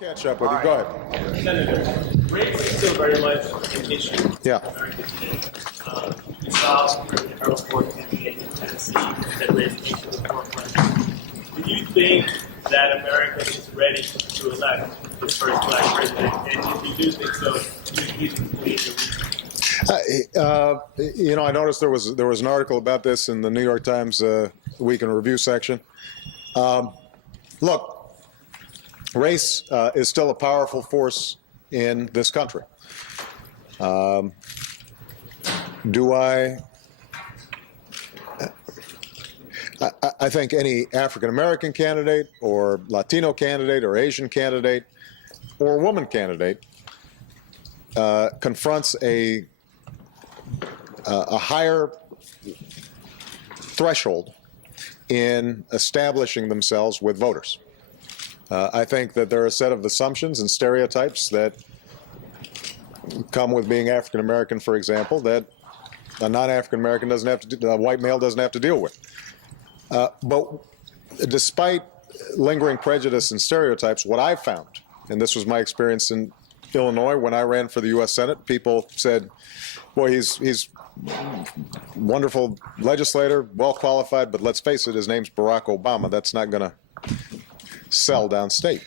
Catch up with you. Go ahead. Senator, race is still very much an issue in America today. We saw the Harold Ford candidate in Tennessee that race came to the forefront. Do you think that America is ready to elect its first black president? And if you do think so, do you believe the reason? I noticed there was an article about this in the New York Times Week in Review section. Look, race is still a powerful force in this country. I think any African-American candidate or Latino candidate or Asian candidate or woman candidate confronts a higher threshold in establishing themselves with voters. I think that there are a set of assumptions and stereotypes that come with being African American, for example, that a non-African American doesn't have to, a white male doesn't have to deal with. But despite lingering prejudice and stereotypes, what I found, and this was my experience in Illinois when I ran for the U.S. Senate, people said, boy, he's wonderful legislator, well qualified, but let's face it, his name's Barack Obama. That's not going to sell downstate.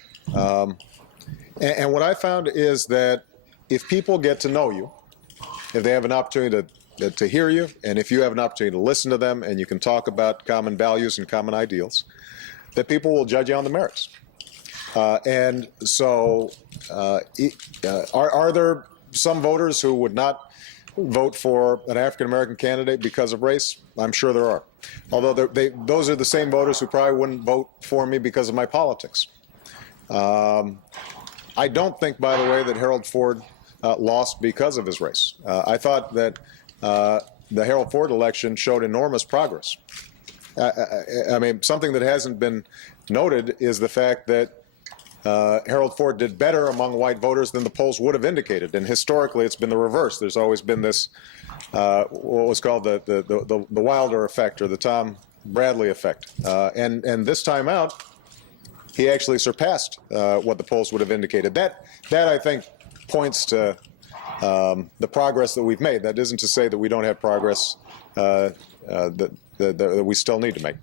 And what I found is that if people get to know you, if they have an opportunity to hear you, and if you have an opportunity to listen to them, and you can talk about common values and common ideals, that people will judge you on the merits. And so are there some voters who would not vote for an African-American candidate because of race? I'm sure there are. Although those are the same voters who probably wouldn't vote for me because of my politics. I don't think, by the way, that Harold Ford lost because of his race. I thought that the Harold Ford election showed enormous progress. I mean, something that hasn't been noted is the fact that Harold Ford did better among white voters than the polls would have indicated. And historically, it's been the reverse. There's always been this, what was called the Wilder effect, or the Tom Bradley effect. And this time out, he actually surpassed what the polls would have indicated. That I think, points to the progress that we've made. That isn't to say that we don't have progress that we still need to make.